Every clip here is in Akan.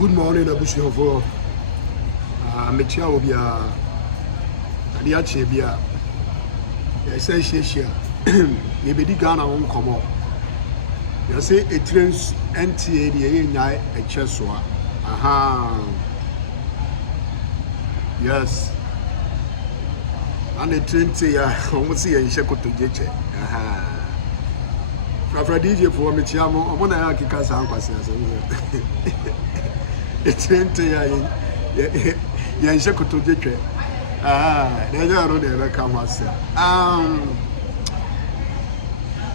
Good morning, Abushio for Mecha Obia, Adiache Bia. Essentially, you be Ghana won't come up. You say it trains NTA the a chesswa. Aha. Yes. And the train say, I want to see a shako to Jeche. Aha. Fra DJ for Mechiamo, I want to have Kikasa Anquas. It's into ya shako to Jeche. They don't ever come once.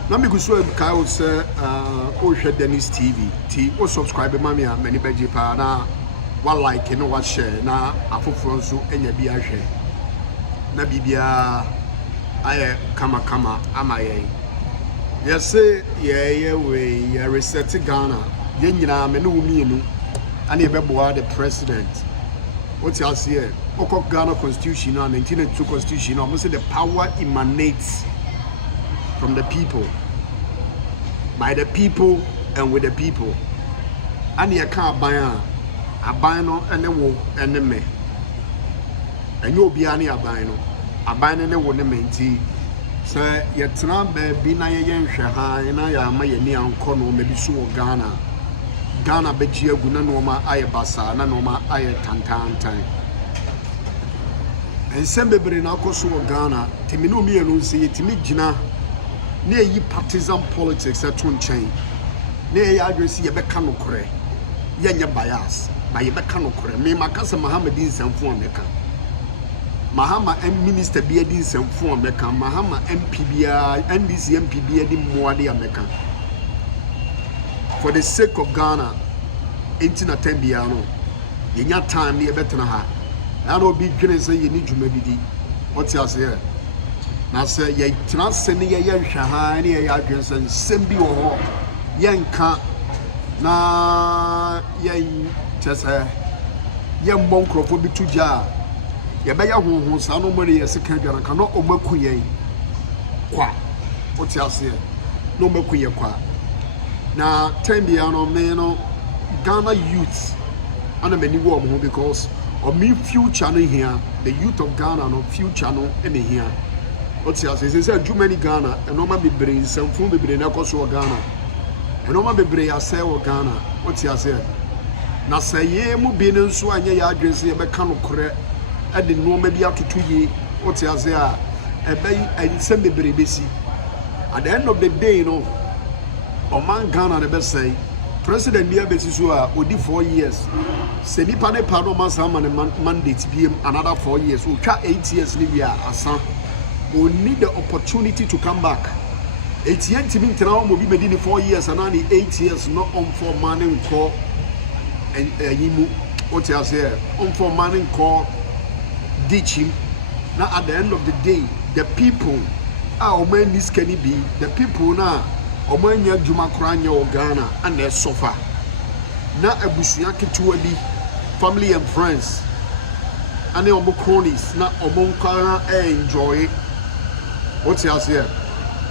Let me go so Kyle say, oh, share Ns3ms3m. Oh, subscribe, mammy, many beji pa na. One like, you know what share na. Afu fronso enya biya share. Na bibia aye kama amaye. Yes, say yeah we reset Ghana. Yenyina me no mienu. Ani ebeboa the president. What you see here? Oko Ghana Constitution and 1992 Constitution. Almost say the power emanates from the people, by the people, and with the people. And you can't buy a no and a wo and me. And you'll be any a no and a woman maintain. So yet not be na yen shaha and I am my near corner, maybe so Ghana. Ghana Bejia Gunanoma Ayabasa, Nanoma Ayatantan time. And send baby in Akoso Ghana, Timino me and Lucy, Timijina, near ye partisan politics at one chain. Near ye address ye becano corre, Yanya bias, by ye becano corre, me Macasa Mohammedin and form meka. Mahama and Minister Beadins and form meka, Mahama MPBI, NDC MPBI, Moadi American. For the sake of Ghana, 18 biano, in your time, you better ha. I don't be going to say you need to maybe. What's your say? Now say, ye not sending a young Shahani, a young and Sembi or Yanka. Na ye just a young monk will be too jar. Ye bear who son nobody as a country and cannot overquay. Qua. What's your say? No more queer qua. Now, 10 biano meno Ghana youths and a many warm because of me future here, the youth of Ghana no future no any here. What's your say? Said too many Ghana and no man be brain some food be brain akoso Ghana. And no man be brain say Ghana. What's your say? Na say ye mu be no so anya ya address ye be kan okore e de no ma bi atoto ye. What's your say? E be and send be brain be si. At the end of the day, you know. Oman Ghana the best say President Bia Besisua odi 4 years. Se nipa ne pa no masama ne mandate biem another 4 years. We try 8 years ni bia asa. We need the opportunity to come back. 8 years to be now mo bi medini 4 years and only 8 years not on for money call and yimu what you say on for money call ditch him. Now at the end of the day the people our man this can be the people now Omanya Juma Kranya or Ghana and their sofa. Na Abusiaki Tuadi, family and friends. And the Omo cronies, na Omonkara enjoy. What's else here?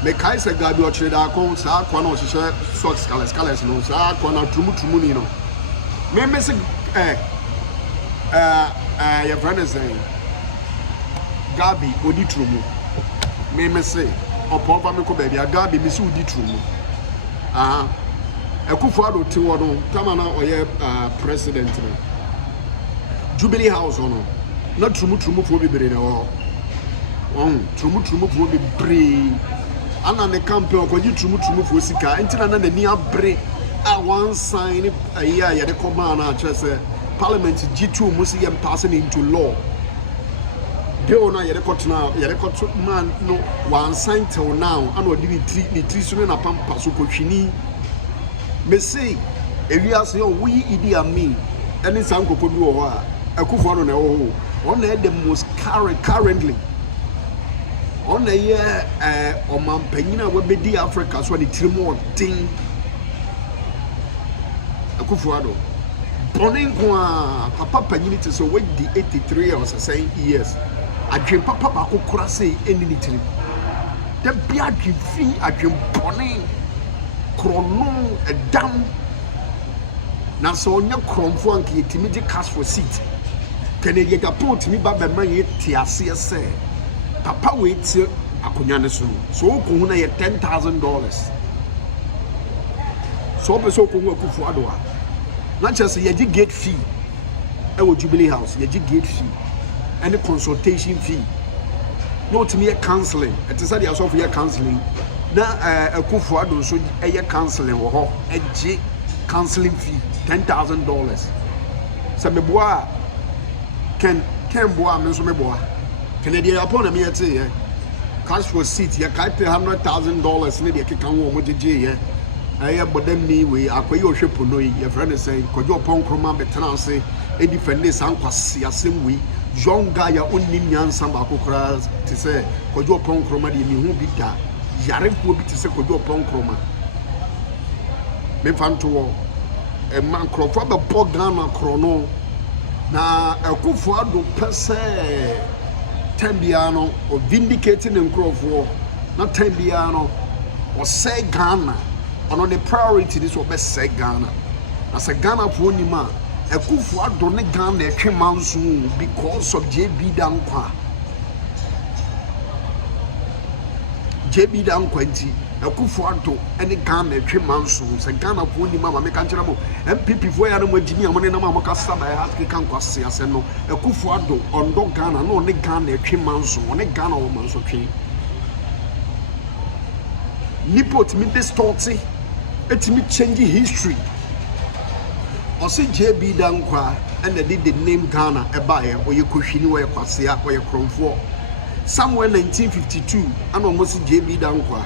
Make I say Gabi or Chedako, Saquano, socks, scales, no, Saquana, Tumutunino. Maybe say, your friend is saying Gabi, Oditrumu. Maybe say. Upon Pamiko baby, I got Miss Udi true. A Kufado Tiwado, Tamana or president. Jubilee House or no, not Trumu for be brain or Trumu for be brain. And on the campaign, or you Trumu for Sika, until another near break. I one sign a year, the command, just Parliament G2 Musi and passing into law. They are not yet man no one sign till now and what did the treason a pampa so cochini. May say, if you ask we Idi Amin, and it's Uncle Podu a Kufano on the most currently on a year or Mampenina will be the Africa so the Timor thing a Kufado. Boningua Papa Penity so wait the 83 or saying years. I dream Papa Bako Kurase any little. The beard free, I dream Bonnie, Chrono, a dam, na so onya kromfo anka yetimi di cash for seat Kennedy Japan to me baba man ye tiase say papa wait akonya ne so ko hu na ye $10,000 so be so ko hu akufu ado a na chese ye gi gate fee e wo Jubilee House ye gi gate fee and consultation fee no to me counseling it is say so for your counseling na akufu ado so e counseling wo ho e gi counseling fee $10,000 so me boa Ken boa me so me boa Kennedy Japan me yete cash for seat ya kai pay $100,000 ne de keka wo mo jeje ye aye bodam ni we akoyi ohwepo no ye friend say kojo ponkroma betena ase e defend san kwase asem we young guy ya onni nyansa ba kokora te say kojo ponkroma de mi hu bi da yarefo bi te say kojo ponkroma me fanto wo e man krofo be Ghana krono na akufo ado pese tembiano o vindicating nkrofo na tembiano o say Ghana ono the priority this will be say Ghana as a Ghana for ni ma akufo ado ne Ghana etwe manso because of JB Dankwa nti akufo ado ene Ghana etwe manso se Ghana for ni ma me kan kire mo MPP for ya no magini amone na ma kasa ba ha ke kan kwase ase no akufo ado ondo Ghana no ne Ghana etwe manso ne Ghana wo manso twe nipot mi distorti etimi change history osi JB Dankwa and they did the name Ghana ebaye oye kohwini oye kwase a oye kromfo somewhere 1952 and almost JB Dankwa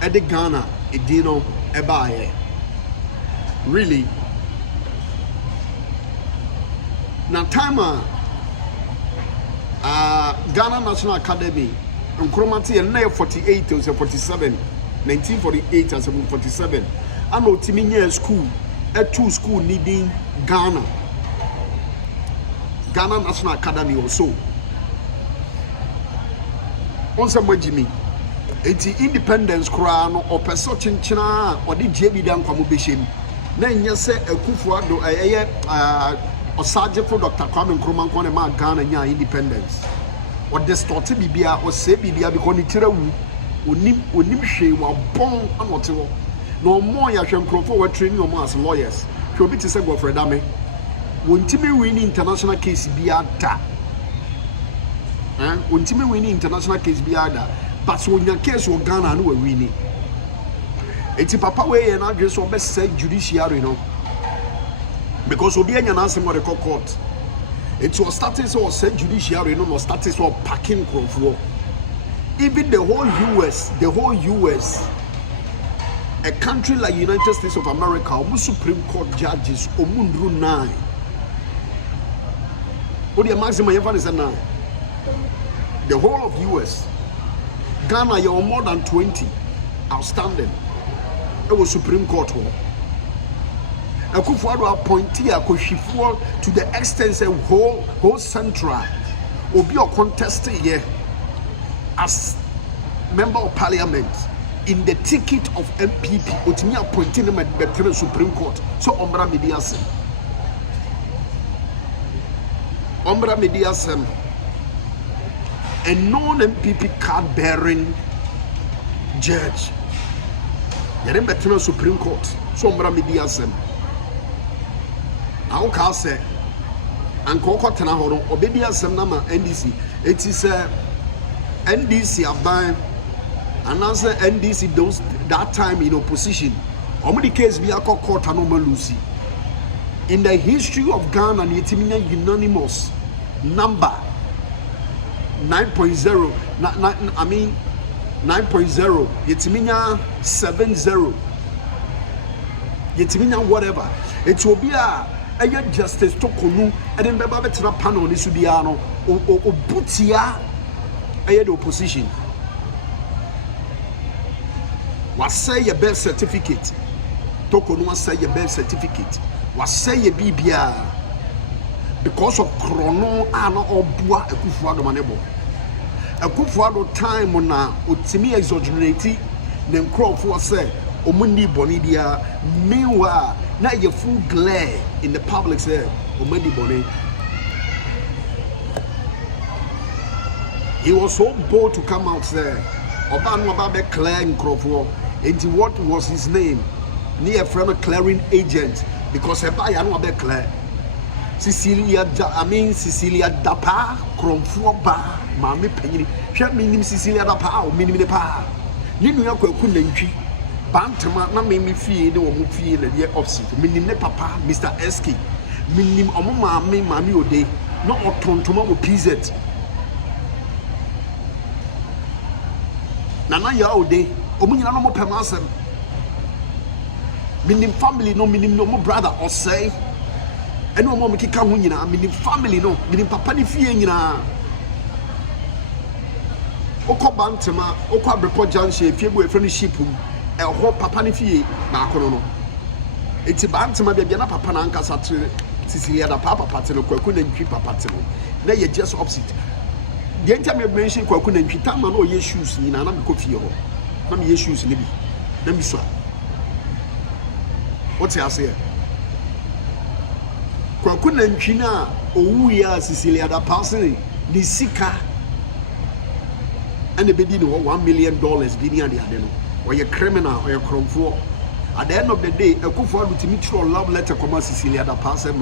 at the Ghana edino ebaye really na time Ghana National Academy Nkromati and 48 or 47 1948 and 47 and otiminya school at two school needing Ghana National Academy also on some Jimmy eti independence kra no opeso chinchina or the JB Dankwa mobeshim na nya se akufo ado eye osaje for Dr. Kwame Nkrumah ko na ma Ghana nya independence or distort bibia or say bibia because ni tirawu onim hwe wa bon anote wo no more ya hwe nkrofo wa training o as lawyers hwe obi ti say Godfrey Dame wontimi win international case bia da wontimi win international case bia da but so nya case o Ghana no we win eti papa we na adwe so be say judiciary no because obi anya na asem we court it was starting so said judiciary no starting so packing crowd. Even the whole US, a country like United States of America, almost Supreme Court judges, omundru 9. What the maximum is 9. The whole of US, Ghana, you are more than 20 outstanding. It was Supreme Court. Akufo-Addo appointee akoshifuo to the extent say whole central obi o contest here as member of parliament in the ticket of MPP otimi appointee na betre Supreme Court so ombra mediasem a non-MPP card bearing judge yere betre Supreme Court so ombra mediasem how can say and kokotena horo obedi asem na ma NDC it is NDC aban and answer NDC those that time in opposition omudi case bi akokota no malusi in the history of Ghana and yetiminya unanimous number 9.0 I mean 9.0 yetiminya 70 yetiminya whatever it will be a Justice Torkornoo and then beba betena panel ni subia no obutia the opposition was say your birth certificate Torkornoo say your birth certificate was say your BBA because of chrono ana obua Akufo-Addo manebo Akufo-Addo time na otimi exonerate ne nkrofo say Omundi Bonidia, meanwhile, now you full glare in the public say, Omundi Boni. He was so bold to come out there. Oban Wababe Claire in Crawford, into what was his name? Near from a clearing agent, because a buyer no be Claire. Cecilia Dapa, Crawford Bar, Mammy Penny, shall mean Cecilia Dapa, or Minimum Pa. Ninu Kunenchi, Bantama, not make me feel or feel the year of seat, meaning Papa, Mr. Eski, meaning Omama, me, Mammy o day, not or Tontoma or PZ. Nana ya ode omunyina no mo pemasem minim family no minim no mo brother or say eno mo mekika ho nyina minim family no minim papa ni fie nyina okoba ntema okwa brepo junction fie bu efre no shipum ho papa ni fie ba akono no eti ba ntema bia na papa na ankasa tre Cecilia da papa pate no kwaku na ntwi papa te no na ye just opposite. The entire mention kwaku na ntwi tama no ye shoes ni na me kofi ho na me ye shoes ni bi na mi so what you say kwaku na ntwi na owu ya Cecilia da person ni sika and the bedi no $1 million bi ni ade no or ye criminal or ye kromfo. At the end of the day, a good for to meet your love letter come Cecilia da person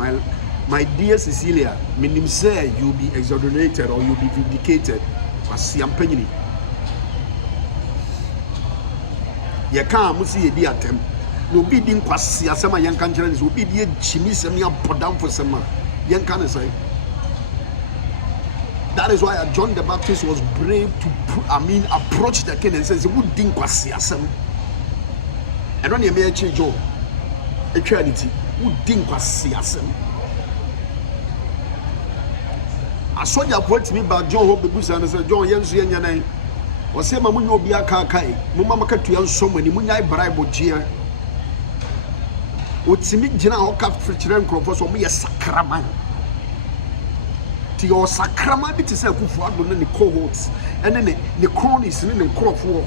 my dear Cecilia, meaning say you'll be exonerated or you'll be vindicated. I see I'm penny. You can't see a dear attempt. No bidding quasi as some young countries will be the chimis and put down for some young can say. That is why John the Baptist was brave to approach the king and says, who didn't quasi as some. And when you may change your equality, who didn't quasi as some. I saw your point to me about John Hope and said, John Yansu and Yanay. Or say, Mamma will be a cakai, Mamma Catu, so many Munai Bribe Gia. Would see me General Cap for children croppers or me a sacrament. To your sacrament, it is a good for the cohorts and then the cronies and the crop war.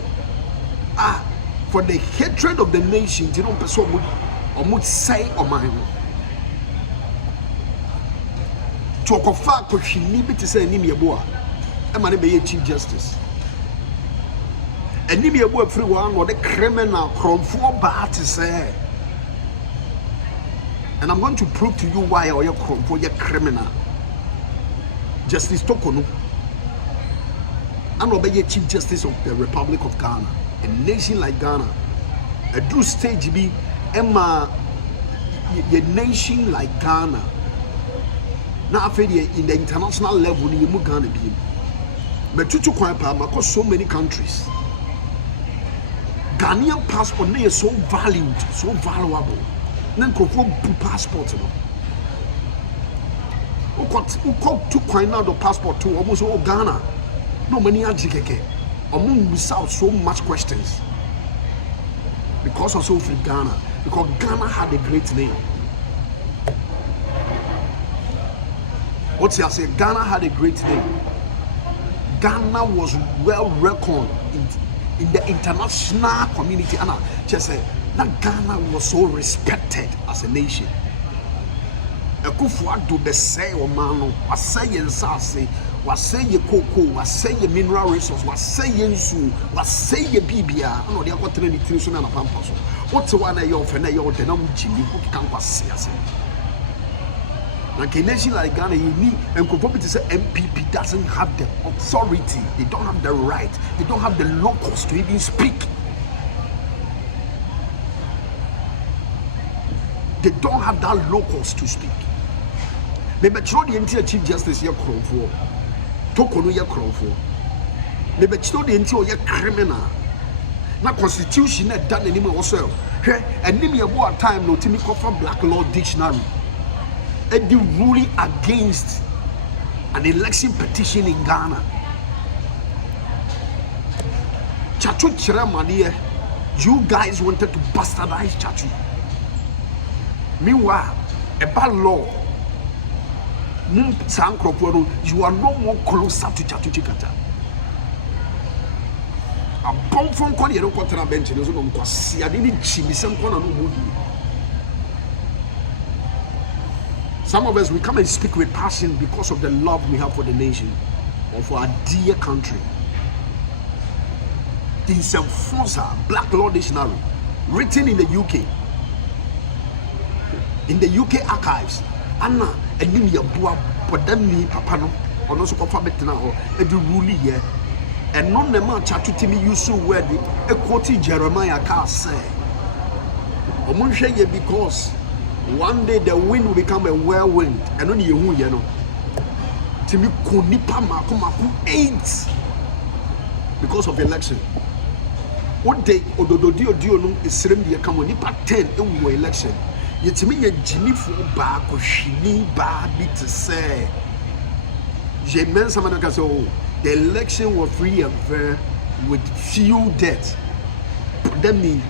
Ah, for the hatred of the nation, you don't pursue or would say or mine. To a fact, because she needed to say, Nimia Boa, a man be a chief justice. And Nimia Boa, free one, or the criminal from 4 bar to say. And I'm going to prove to you why you're for your criminal. Justice Torkornoo. I'm not be a chief justice of the Republic of Ghana, a nation like Ghana. A true stage be Emma, a nation like Ghana. Now, in the international level, in the Ghana, but to across so many countries, Ghanaian passport is so valued, so valuable. Then passport, who got to coin out the passport to almost all Ghana. No money at GKK. Among without so much questions because of so free Ghana, because Ghana had a great name. What you say? Ghana had a great name. Ghana was well reckoned in the international community. And I just say that Ghana was so respected as a nation. Ekufuado be say o man was say nsase, was say cocoa, was say mineral resource, was say nsu, was say bibia. No dey akotene ni tiri so na pampa so. What one na your friend na your dey na mjimi who can kwase ase. Like a nation like Ghana, you need and to say MPP doesn't have the authority, they don't have the right, they don't have the locals to even speak. They don't have that locals to speak. Maybe throw the entire chief justice here for Torkornoo here for. Maybe throw the entire criminal. Now constitution that done anymore also. And name your time no Timmy cover black law dictionary. And the ruling against an election petition in Ghana. Chachu Chiramania, you guys wanted to bastardize Chachu. Meanwhile, a bad law, you are no more closer to Chachu Chikata. a bomb from Connie, you don't want to bench, and no quasi. I didn't chimney some corner. Some of us, we come and speak with passion because of the love we have for the nation or for our dear country. In some Fonsa, Black Law Dictionary, written in the UK. In the UK archives, Anna, and Nini Abua, Podemi, Papano, or no so betina or edu rule here. And none the man chat to me use so word a quote Jeremiah can say. Omunsheye because one day the wind will become a whirlwind and only you know. Timi kunipa makumaku 8 because of election. One day odododio no esrem de come nipa 10 e election. Yetimi ye jini fo ba ko hwini ba bi to say. Je men some can say oh the election was free and fair with few deaths. That mean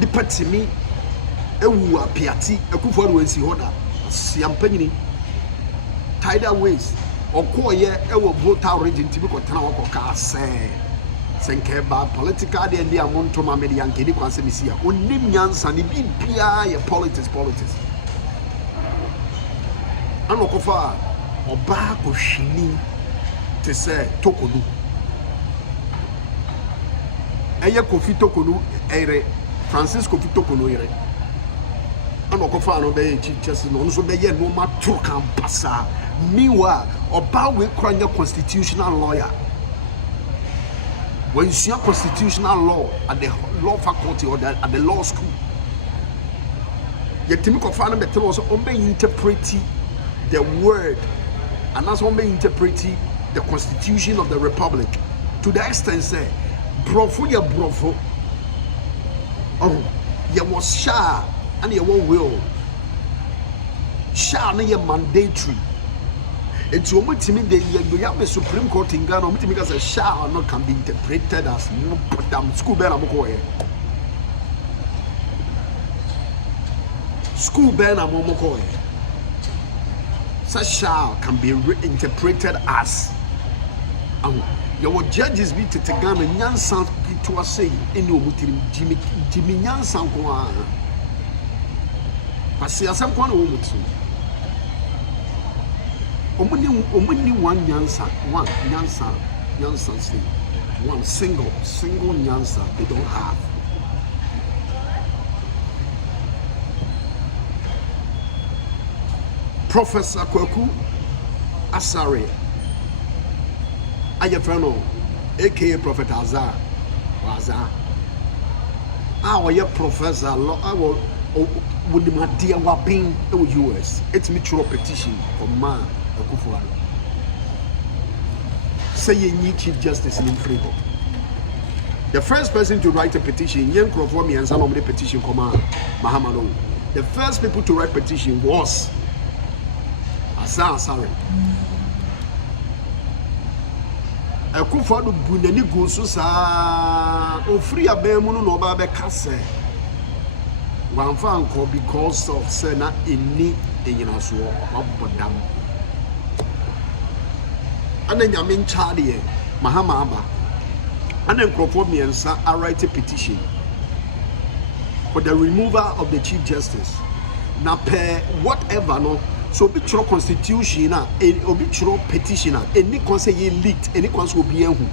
the patimi ewu apiati ekufo do ensi hoda siampanyini tidal ways okoye ewo voter region tibi ko tana wako ka say senke ba political de ndi amonto ma media nkedi kwanse misia onim nyansa ne bibia ye politics anokofa oba ko hwini te say Torkornoo eye Kofi Torkornoo ere Francis Kofi Torkornoo ere anokofa no be chief justice no so be ye no ma to campasa meanwhile oba we kranya constitutional lawyer when you see constitutional law at the law faculty or at the law school you timi ko fa no be tell us on be interpret the word and that's on be interpret the constitution of the republic to the extent say brofo oh you was sha and you won't will sha na you mandatory. It's almost me you have a Supreme Court in Ghana, because a shall not can be interpreted as no damn school banner. School banner momokoy. Such shall can be interpreted as your judges be to Ghana Nyansan to say in your Jimmy Nyansan. But see, some one Omuni one nyansa, one single nyansa they don't have. Professor Kwaku Asare, Ayafrano, aka Prophet Azar. Our professor, I will would my dear waping US. It's mutual petition for man. Say you need Chief Justice in Freehold. The first person to write a petition, Young Crawford and some of the petition command, Mahamado. The first people to write petition was Asare. A Kufadu Bunani Gususa, O free a bemuno no babe case. One fan called because of Sena in need in Yanaso, Abadam. And then Yamin Charlie, Mahama, and then Crawford I write a petition for the removal of the Chief Justice. Now, per whatever, no, so be true constitution, and be true petitioner, any conseil leaked, any conseil will be a who.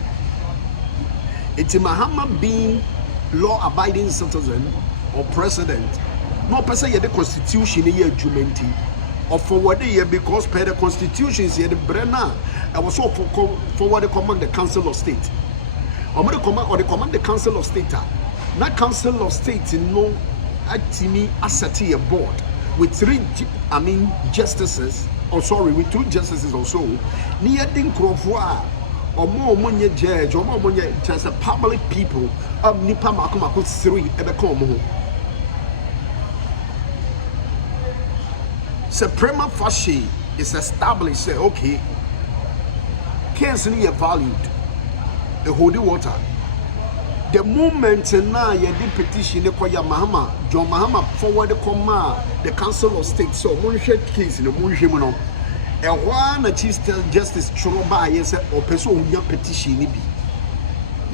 It's Mahama being law abiding citizen or president. No person the constitution here jumenti or forward here because per the constitution is here the Brenna. I was so forward the command the Council of State. Or the command the Council of State. That Council of State no actimi asset a board with 3 justices, with 2 justices or so. Near Ding Crawford or more money judge or more money just a public people of Nipa Makumaku 3 ebekomo. Suprema facie is established, say, okay, case near valued the holy water. The moment now you did petition the Mahama, John Mahama forward the command, the Council of State, so Munshed case in the Munshimono. And one Chief Justice Choroba, yes, or person petition.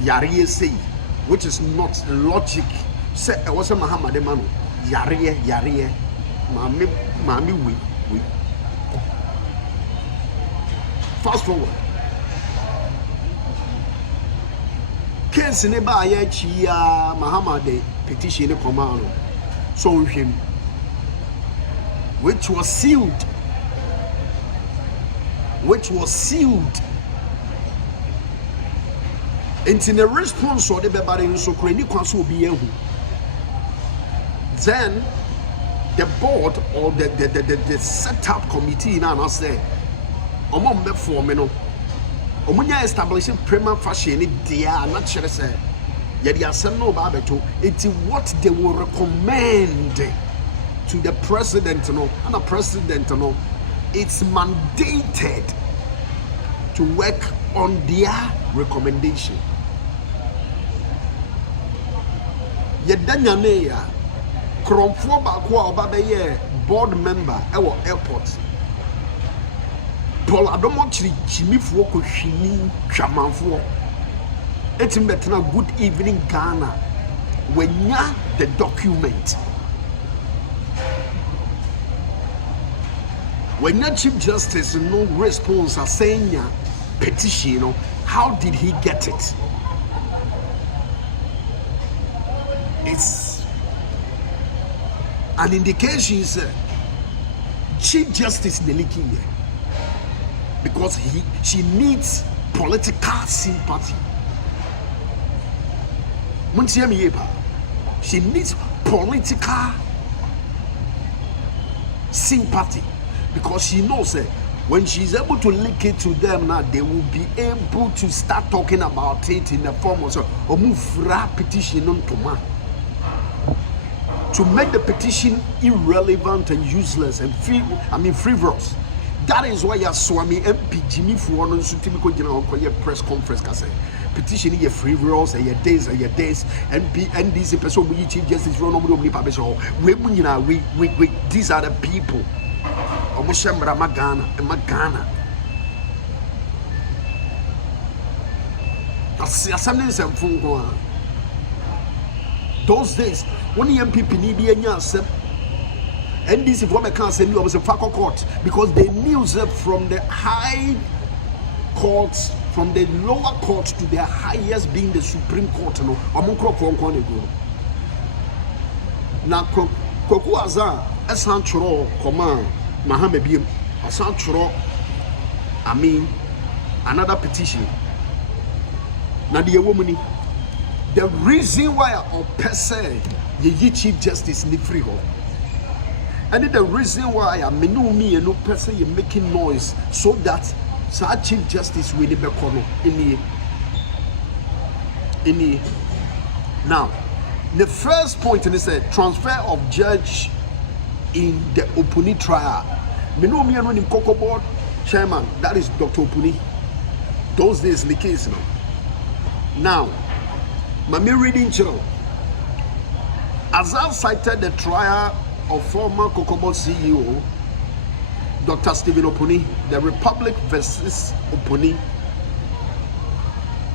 yare say, which is not logic. Say I was a Muhammad man yare mami we. Fast forward. Case ne ba ya chi ya Muhammad petition command so him, which was sealed. In the response of the bebari so kreni kwanso obi ehu. Then the board or the setup committee now say omo mbe form no omunya establishing prima facie ni dia na chere say ye dia asem no ba beto it what they will recommend to the president no, and the president no, it's mandated to work on their recommendation. Yedanyane ya kromfo ba kwa oba be ye board member ewo airport. Paul adomo chiri chimifuo ko hwini twamanfo. Etim betena good evening Ghana. Wenya the document. When your Chief Justice no response as saying petition, how did he get it? It's an indication Chief Justice Neliki here because she needs political sympathy. She needs political sympathy. Because she knows when she's able to link it to them now, they will be able to start talking about it in the form of petition to make the petition irrelevant and useless and frivolous. That is why Swami MP Jimmy Fuano Sutimiko General press conference can say petition is frivolous and your days MP NDC person we Chief Justice Ronald we these are the people. Magana. Those days, when the MPP need the and this is what I can't say was a faculty court because they knew that from the high courts, from the lower court to the highest being the Supreme Court. No, now, Koku Azar, Essential Command. Mahamebiem, another petition. Now the woman, the reason why I per se ye Chief Justice ni free ho, and the reason why I menu me and no per se you making noise so that Chief Justice will be corner in the now. The first point is a transfer of judge in the Opuni trial. Me know me and him Coco Board chairman, that is Dr. Opuni. Those days the case now. Now, my reading channel. As I've cited the trial of former Coco Board CEO, Dr. Stephen Opuni, the Republic versus Opuni,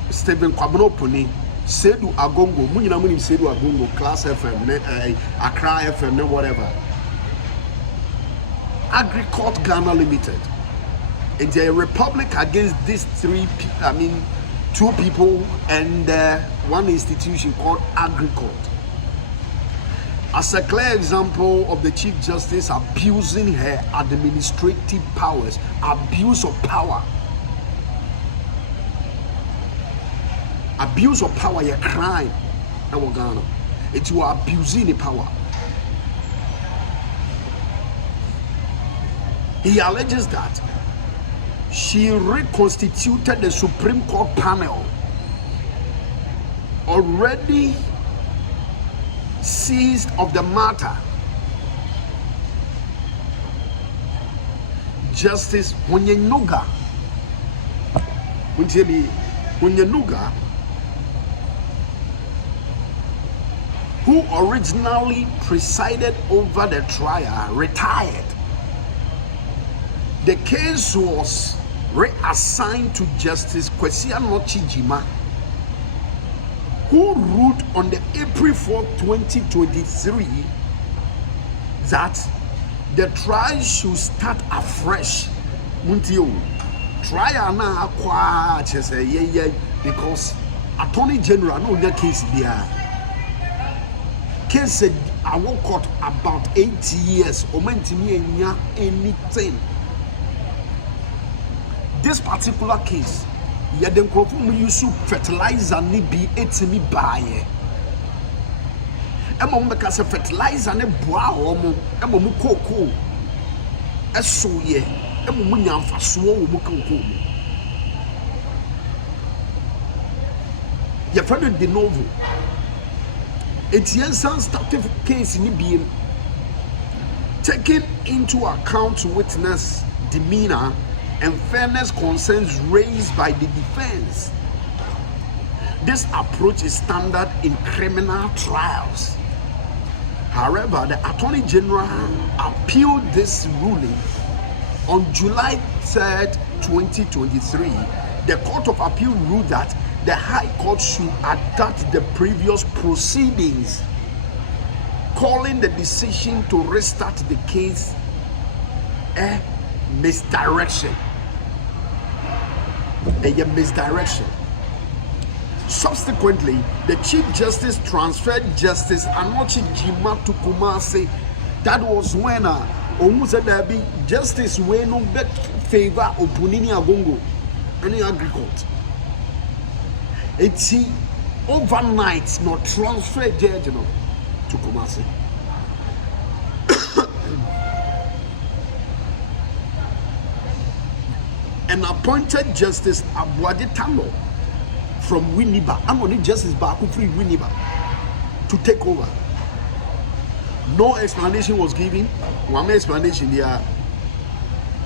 Stephen Kwabeno Opuni, Sedu Agongo, Munina Munim Sedu Agongo, Class FM, Accra FM, whatever. Agricourt Ghana Limited. It's a republic against these two people and one institution called Agricourt. As a clear example of the Chief Justice abusing her administrative powers, abuse of power. Abuse of power is a crime in Ghana. It's you are abusing the power. He alleges that she reconstituted the Supreme Court panel already seized of the matter. Justice Onyenuga, who originally presided over the trial, retired. The case was reassigned to Justice Kwesi Anochijima, who ruled on the April 4th, 2023 that the trial should start afresh. Muntio, trial na akwa chese ye because Attorney General no get case there. Case said I won't court about 80 years. Omentimi enya anything. This particular case, yeah, the crop use fertilizer ni be etimi buy. Emo mbeka se fertilizer ne boa omo emo mu koko eso ye emo mu nyamfaso wo mu koko mu ya fado de novo etiensan started case ni bi taking into account witness demeanor and fairness concerns raised by the defense. This approach is standard in criminal trials. However, the Attorney General appealed this ruling on July 3rd, 2023. The Court of Appeal ruled that the High Court should adapt the previous proceedings, calling the decision to restart the case a misdirection. A misdirection. Subsequently, the Chief Justice transferred Justice Anochi Jima to Kumasi. That was when Omusa Dabi Justice Weno bet favor Opunini Agongo and Agricult. It's overnight not transfer judge to Kumasi. And appointed Justice Abwadi Talo from Winneba. I'm only Justice Baku free Winneba to take over. No explanation was given. One explanation there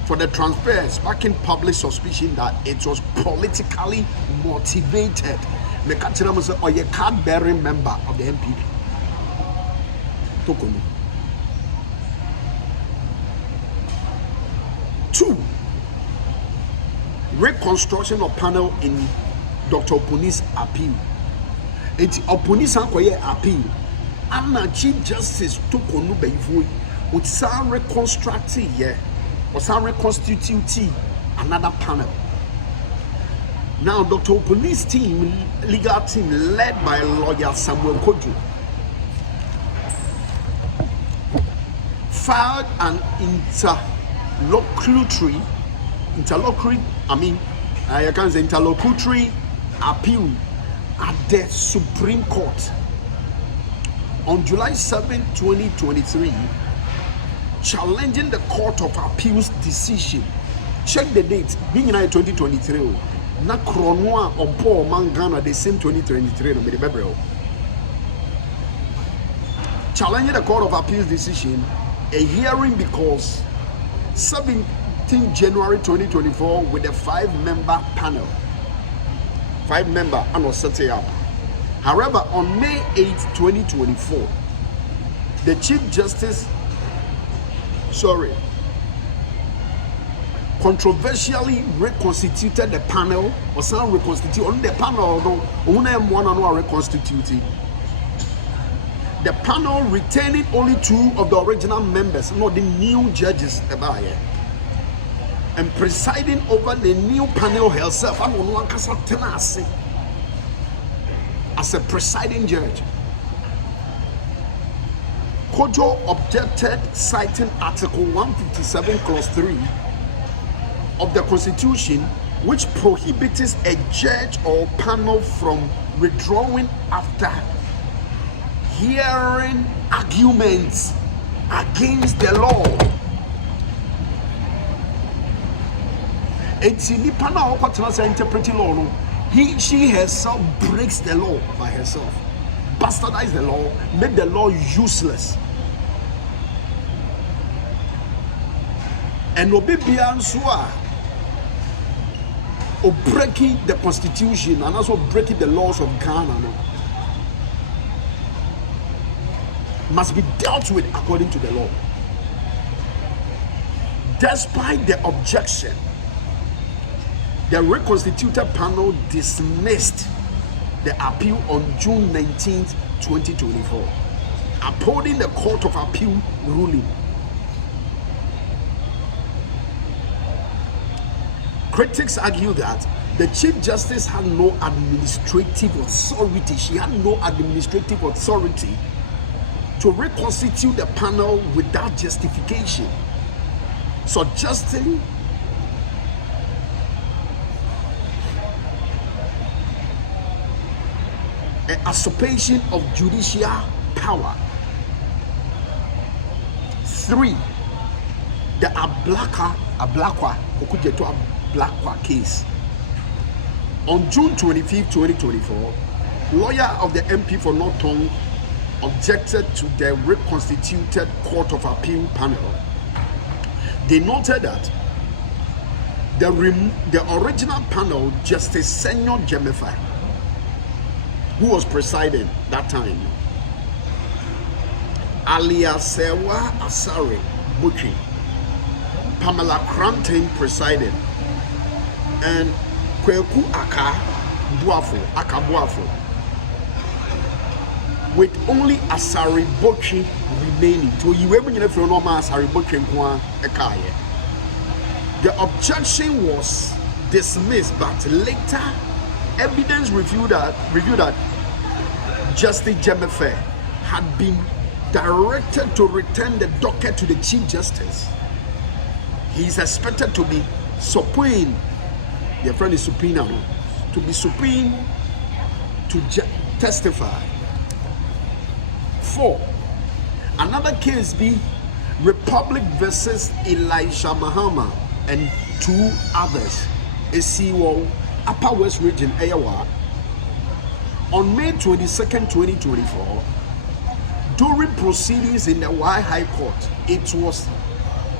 for the transfer, sparking public suspicion that it was politically motivated. The Kachira was a card-bearing member of the MPP. Torkornoo. 2. Reconstruction of panel in Dr. Opuni's appeal. It's Opuni's appeal. Anna Chief Justice Torkornoo Beivoy would sound reconstructing here or sound reconstituting another panel. Now, Dr. Opuni's team, legal team led by lawyer Samuel Kojo, filed an interlocutory appeal at the Supreme Court on July 7, 2023, challenging the Court of Appeal's decision. Check the date, being in 2023. Na Kronoa or Paul Mangana the same 2023 no me challenging the Court of Appeal's decision, a hearing because 17 January 2024 with a 5-member panel. 5-member and was set up. However, on May 8, 2024, the Chief Justice, controversially reconstituted the panel, or some reconstitute on the panel, no, reconstituting. The panel retaining only 2 of the original members, not the new judges about here. And presiding over the new panel herself, as a presiding judge. Kojo objected, citing Article 157, Clause 3 of the Constitution, which prohibits a judge or panel from withdrawing after hearing arguments against the law. It's in the panel of interpreting law. No? She herself breaks the law by herself, bastardize the law, make the law useless. And Obibian Sua or breaking the Constitution and also breaking the laws of Ghana, no? Must be dealt with according to the law. Despite the objection, the reconstituted panel dismissed the appeal on June 19th, 2024, upholding the Court of Appeal ruling. Critics argue that the Chief Justice had no administrative authority. She had no administrative authority to reconstitute the panel without justification, suggesting a usurpation of judicial power. 3. The Ablakwa case. On June 25, 2024, lawyer of the MP for North Tongue objected to the reconstituted Court of Appeal panel. They noted that the original panel, Justice Senyor Jemefa, who was presiding that time, Alia Sewa Asare Buchi, Pamela Cranton presided, and Kweku Akabuafo, with only Asare Buchi remaining. So you were going to know Asare Buchi. The objection was dismissed, but later evidence reviewed that Justice Jemefe had been directed to return the docket to the Chief Justice. He is expected to be subpoenaed. Your friend is subpoenaed to be subpoenaed to testify. 4. Another case be Republic versus Elijah Mahama and 2 others. ACO Upper West Region, Ayawa. On May 22nd, 2024, during proceedings in the Y High Court, it was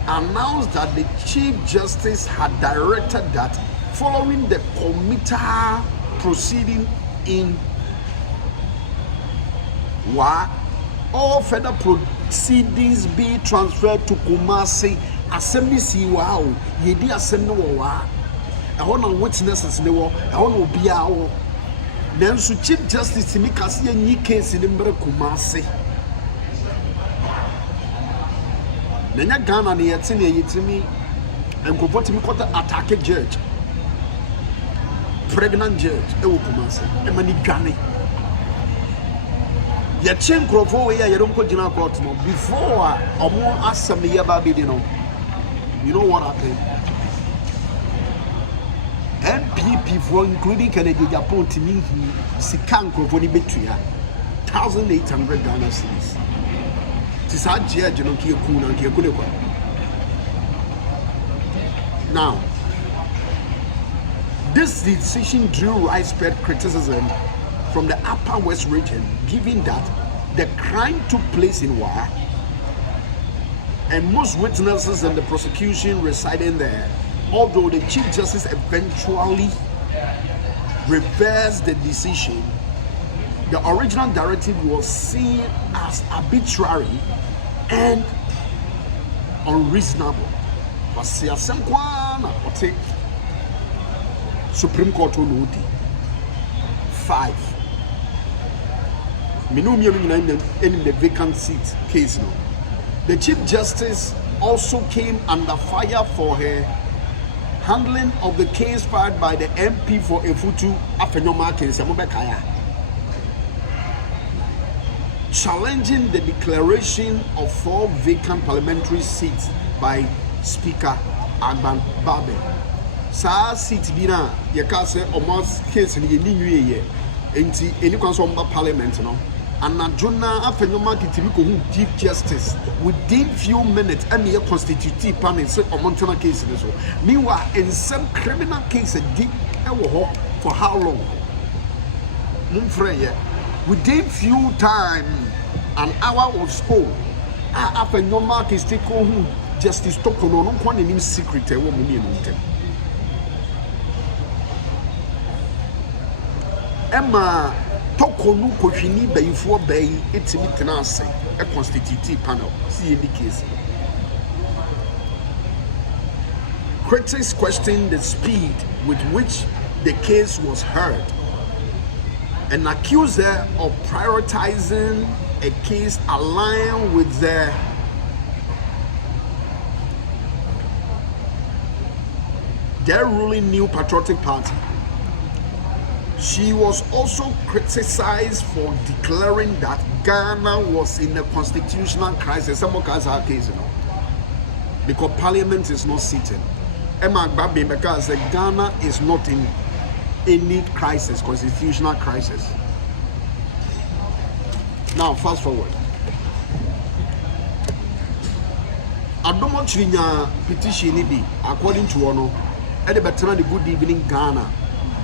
announced that the Chief Justice had directed that following the committee proceeding in Y, all further proceedings be transferred to Kumasi. Assembly Siwa, Yedi Assembly Wa. I want no witnesses in the war. I want no biao. Then so Chief Justice to make us a case in the Kumasi. Then I Ghana near Yitimi and go to me called attack judge, pregnant judge, Kumasi, and many Ghana. Ya chain crofo ya don't go to court before or more assembly about you know what happened. MPP for including Kennedy Japan to me, Sikanko for the Betria, 1,800 Ghana cedis. Now, this decision drew widespread criticism from the Upper West region, given that the crime took place in Wa, and most witnesses and the prosecution residing there. Although the Chief Justice eventually reversed the decision, the original directive was seen as arbitrary and unreasonable. Supreme Court will 5. In the vacant seat case now. The Chief Justice also came under fire for her handling of the case filed by the MP for Efutu Afenyoma case, challenging the declaration of 4 vacant parliamentary seats by Speaker Agban Babe. Sa seat bina yekase almost case ni ye enti eni kwanso mba parliament no anadwona Afenyoma kitimi ko hu Chief Justice within few minutes and the constitutive panel say omontana case so. Meanwhile, in some criminal case deep for how long? Within few time, an hour of school, Afenyoma case take hu Justice Torkornoo no kwa nim secret e wo mu no ntem. Emma Torkornoo kohwini bayifo bayi etimi tenase a constitutive panel see any case. Critics questioned the speed with which the case was heard. and accused her of prioritizing a case aligned with their ruling New Patriotic Party. She was also criticized for declaring that Ghana was in a constitutional crisis. Some of us are case, because Parliament is not sitting. Emma Babi because Ghana is not in any crisis, constitutional crisis. Now, fast forward. Adomo Chirinya petition be according to Ono, at the better the good evening Ghana.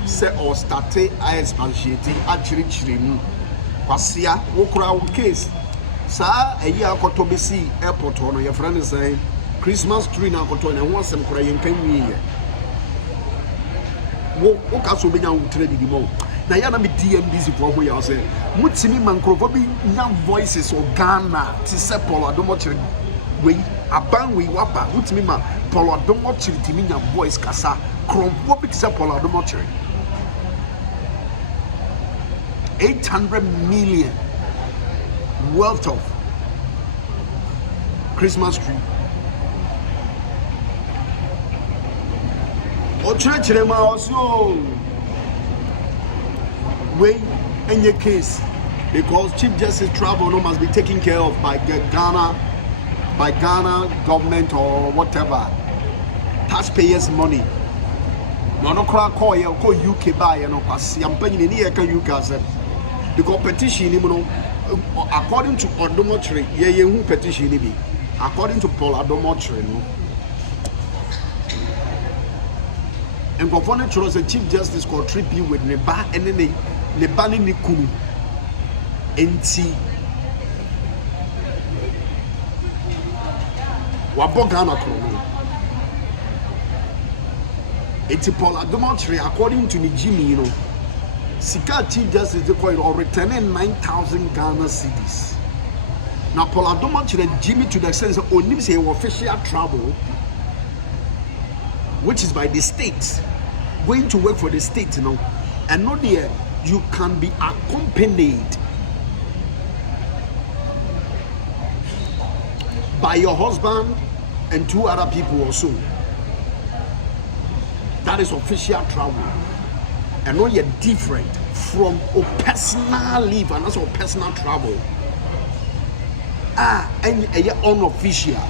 Say or start I expatiate actually chirimu. Kwasia wokura case. Sa a year kotobesi airport ono your friend is saying Christmas tree na koto na ho asem kora yen kan wi ye. Wo ka so benya wutre di mo. Na ya na me DMDC for ho ya say mutimi mankrofo bi nya voices of Ghana ti se Paul Adomo chiri we aban we wapa mutimi ma Paul Adomo chiri ti nya voice kasa krompo bi ti se Paul Adomo chiri 800 million worth of Christmas tree. Ochirechirema also way in your case because Chief Justice travel no must be taken care of by Ghana government or whatever taxpayers' money. No call UK buy and I'm paying in here can UK the competition according to Odomotre who petition be according to Paul Adomotre and performing chose a Chief Justice called Trippy with Neba and then Nebani Nikunu NT Wabogana Krono. It's Paul Adomotre according to Nijimi, Sika Chief Justice the coin or returning 9,000 Ghana cedis. Now Paul Adomotre Jimmy to the sense of only say official travel, which is by the state, going to work for the state, and not there you can be accompanied by your husband and 2 other people also. That is official travel. And not yet different from a personal leave and also personal travel. And unofficial.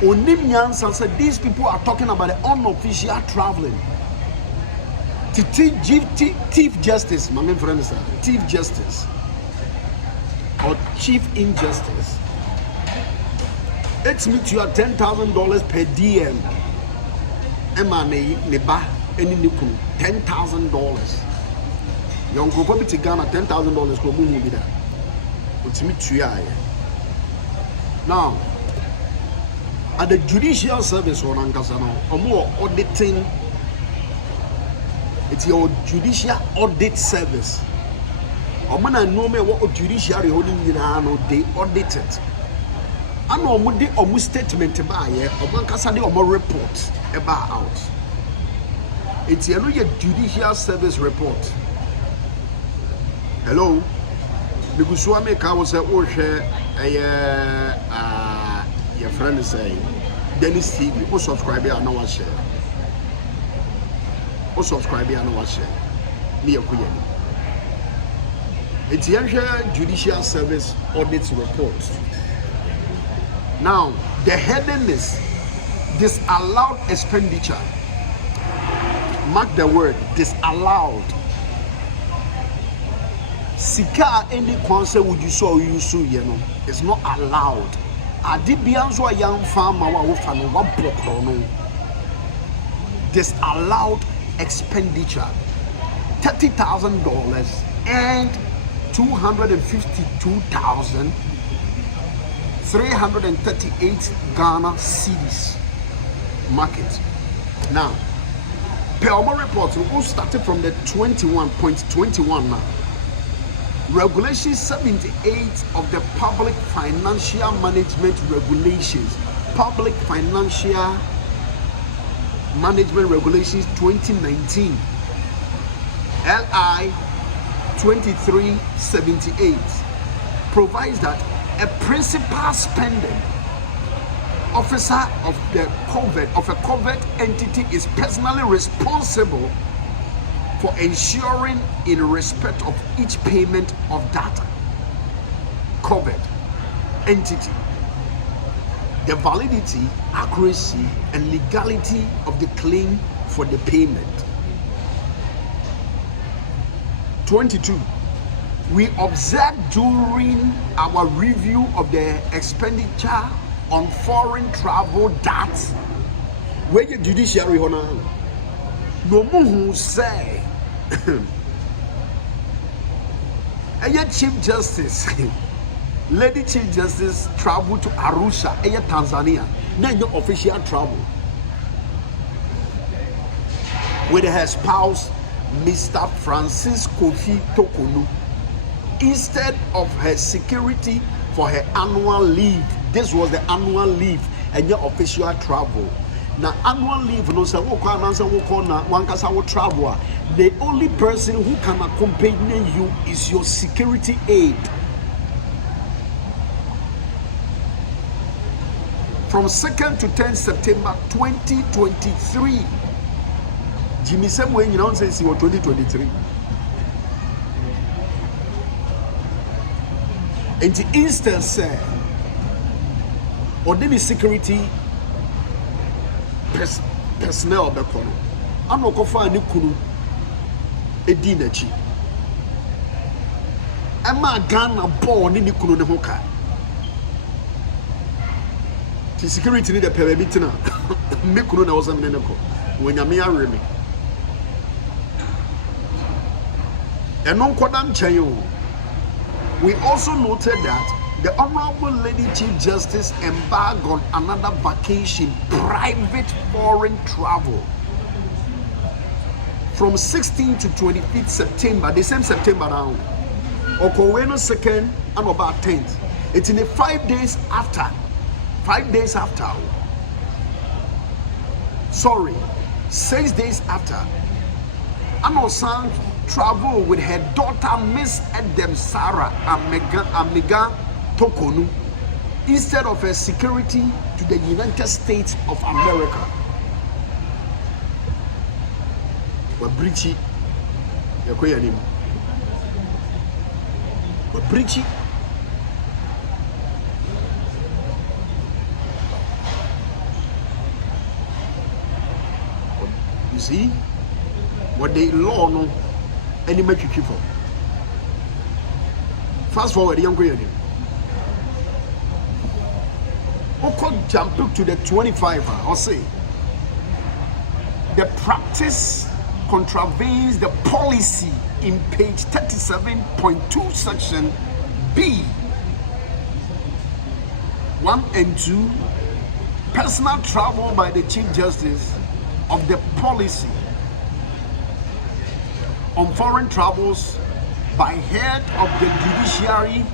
Onimyansa said these people are talking about the unofficial traveling. Chief Justice, my name friend is Chief Justice or Chief Injustice. It's me to you at $10,000 per DM. Emane neba any niku $10,000. Young go to Ghana $10,000 ko mu bi da. Otimi tuya. Now at the judicial service on Ankasa no more auditing. It's your judicial audit service. Omana no me what judiciary holding you know they audit it. I know omu statement ba ye Omankasa de omo report about out. It's your judicial service report. Hello. The Guswame ka was oh share your friend is saying Dennis TV, who subscribe and no share. Who subscribe and no share. Me okuyeni. It's your judicial service audit report. Now, the heading is disallowed expenditure. Mark the word, disallowed. Sika any concern would you so it's not allowed. Adibianzo a young farmer one disallowed expenditure $30,000 and 252,338 Ghana cedis market. Now, Pelmo report will started from the 21.21 now. Regulation 78 of the Public Financial Management Regulations, Public Financial Management Regulations 2019, LI Ns3ms3m provides that a principal spending officer of a covered entity is personally responsible for ensuring in respect of each payment of that covered entity the validity, accuracy, and legality of the claim for the payment. 22. We observed during our review of the expenditure on foreign travel that where the judiciary honor no more say Chief Justice Lady Chief Justice traveled to Arusha, Tanzania. Now your official travel with her spouse, Mr. Francis Kofi Torkornoo, instead of her security for her annual leave. This was the annual leave and your official travel. Now annual leave no say one travel. The only person who can accompany you is your security aide. From 2nd to 10th September 2023. Jimmy said when you don't say he was 2023. And the instance said, or the security personnel bekono. I'm not going to find kunu edinachi. Emma Ghana born in the kunu ne hoka. The security need a permitina. Me kunu na wasam neneko. When you me aremi. Enon kodam chayo. We also noted that the Honorable Lady Chief Justice embarked on another vacation, private foreign travel, from 16th to 25th September, the same September now. Okoweno 2nd and about 10th. It's in the 5 days after. 5 days after. Sorry, 6 days after. Anosan travel with her daughter, Miss Edem Sarah Amiga Torkornoo, instead of her security to the United States of America. Wabrichi, yakoyanim. Wabrichi. You see, what the law no, any make you keep for. Fast forward, young lady. Jump to the 25. I'll say the practice contravenes the policy in page 37.2 section B 1 and 2, personal travel by the Chief Justice of the policy on foreign travels by head of the Judiciary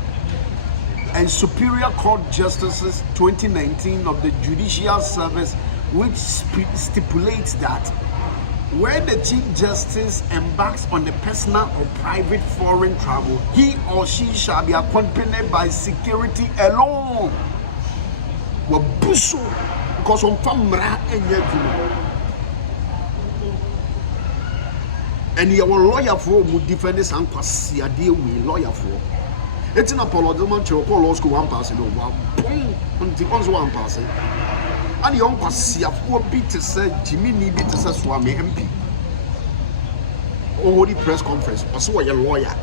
and Superior Court Justices 2019 of the Judicial Service, which stipulates that where the Chief Justice embarks on a personal or private foreign travel, he or she shall be accompanied by security alone. Because on famra and your lawyer for would defend this and quasi a deal with lawyer for. It's an apology, man. To call law school 1 person over. Boom, until one person. And the young quasi a 4 bit to say Jimmy needed to say Swami MP. Or the press conference, or so a lawyer.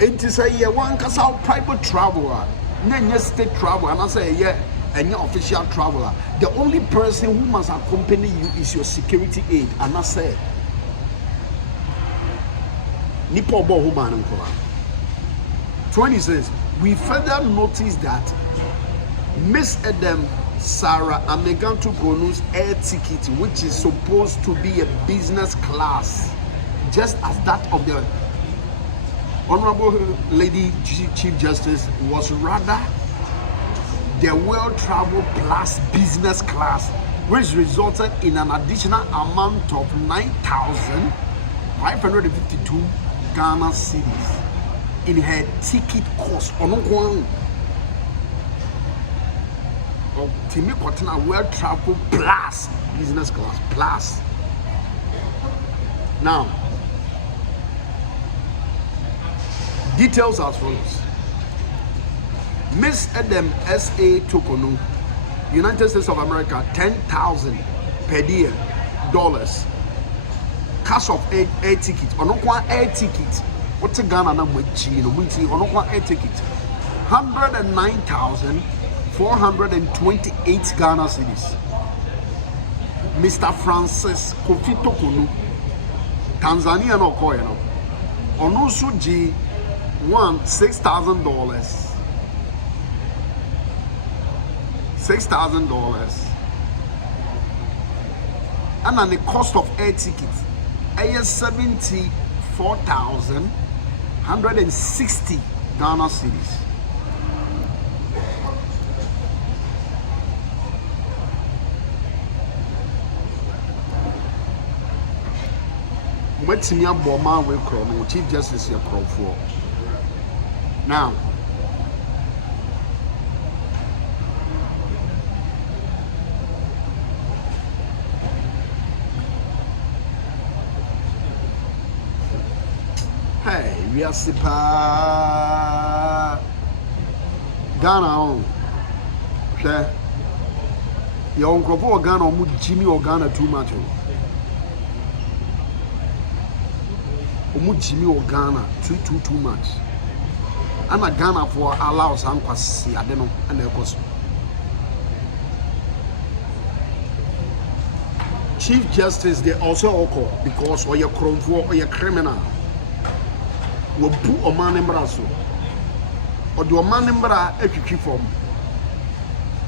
It is a year one cause our private traveler, then state travel, and I say, yeah. And your official traveler, the only person who must accompany you is your security aide. And I said, Nipo Bohuman 20 says, we further notice that Miss Edem Sarah Amiga Torkornoo's air ticket, which is supposed to be a business class, just as that of the Honorable Lady Chief Justice, was rather the World Travel Plus Business Class, which resulted in an additional amount of $9,000 552 Ghana cedis in her ticket cost. Timmy Cotton a well traveled plus business class plus. Now, details as follows. Ns3ms3m Torkornoo, United States of America, $10,000 per year dollars. Cash of air ticket. Onokwa air ticket. What's a Ghana na mwechi no mwiti onokwa air ticket. 109,428 Ghana cedis. Mr. Francis Kofi Torkornoo, Tanzania no koye no. Ono so G $6,000. $6,000. And then the cost of air tickets is 74,160 Ghana cedis. What's in your bomber will crown, Chief Justice your crow for. Now, hey, we are super Ghana on. Share your uncle for Ghana or Jimmy or Ghana too much. Jimmy or Ghana too much. And a Ghana for allows Anquasi, I don't know, and of course. Chief Justice, they also occur because or your crime for or your criminal. Will put a man in Brazil or do a man in Brazil form.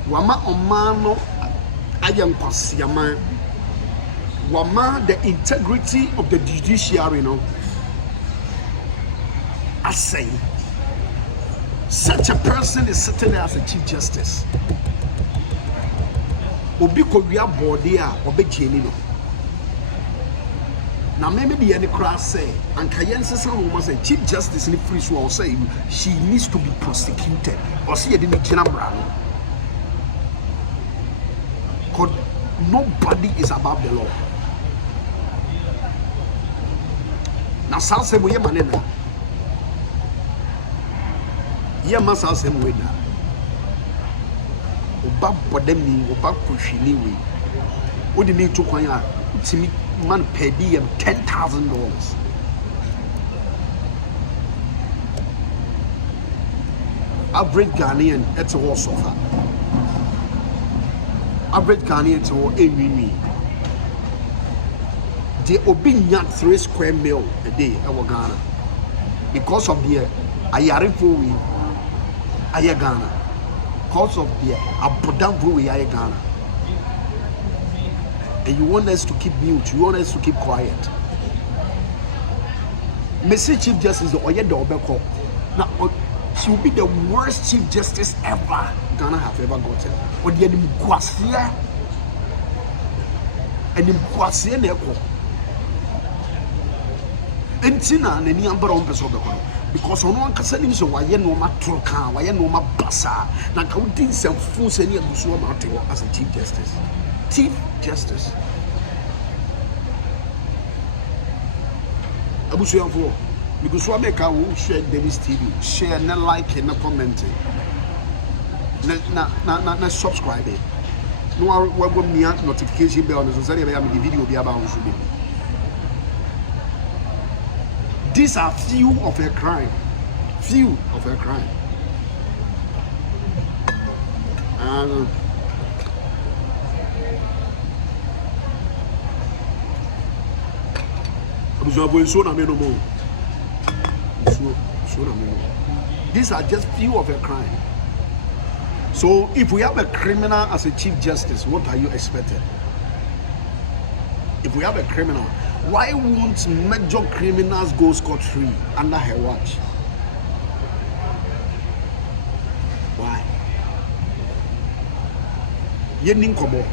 Wama o mano ayam kwasiama. Wama the integrity of the judiciary, no. I say, such a person is sitting there as a Chief Justice. Obi ko wia body a obi jeni no. Now maybe the any class say and Kayense woman say Chief Justice in the free so say she needs to be prosecuted or see the general. Because nobody is above the law. Now South say we manena. Yeah, masa say we na. Oba bodemi oba kushini we. What do you need to kwanya? Timi man per diem $10,000. Average Ghanaian it's a horse of her. Average Ghanaian to a the obinya 3 square meal a day our Ghana because of the ayarifo we aya Ghana because of the abodamfo we aya Ghana. And you want us to keep mute, you want us to keep quiet. Mr. Chief Justice Oye Dobeko. Now she will be the worst Chief Justice ever Ghana have ever gotten. Or the Mkwasiya and Mkwasiya Neko. And Tina and any number of person because on one can so why no matroka, why no mabasa, na counting some fools any of as a Chief Justice. Chief Justice. Abusuya for because we make our share Davis TV, share and like and comment, na subscribe. No, we go near notification bell on the society. The video be about should. These are few of her crime. Few of her crime. And these are just few of her crime. So if we have a criminal as a Chief Justice, what are you expecting? If we have a criminal, why won't major criminals go scot-free under her watch? Why? Yenin kobo.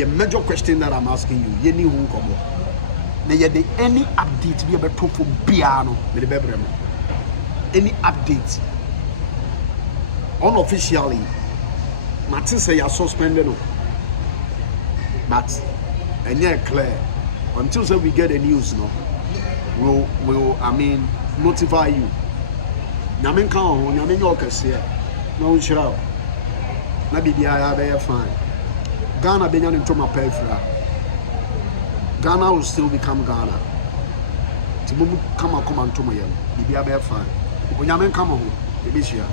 A major question that I'm asking you. Yenin who kobo. na yɛde any update bi ɛbɛtɔ fo biara no na de bɛbrɛ mo any update unofficially mate sɛ yɛ suspended no but ɛnyɛ clear until so we get the news no we'll I mean notify you nyame nka ho nyame nyɛ ɔkɛseɛ na wonhyira wo na biribiara bɛyɛ fine Ghana benya ne ntoma pa afira Ghana will still become Ghana timumu kama ntoma yɛm biribiara bɛyɛ fine onyame nka ho ɛbɛhyia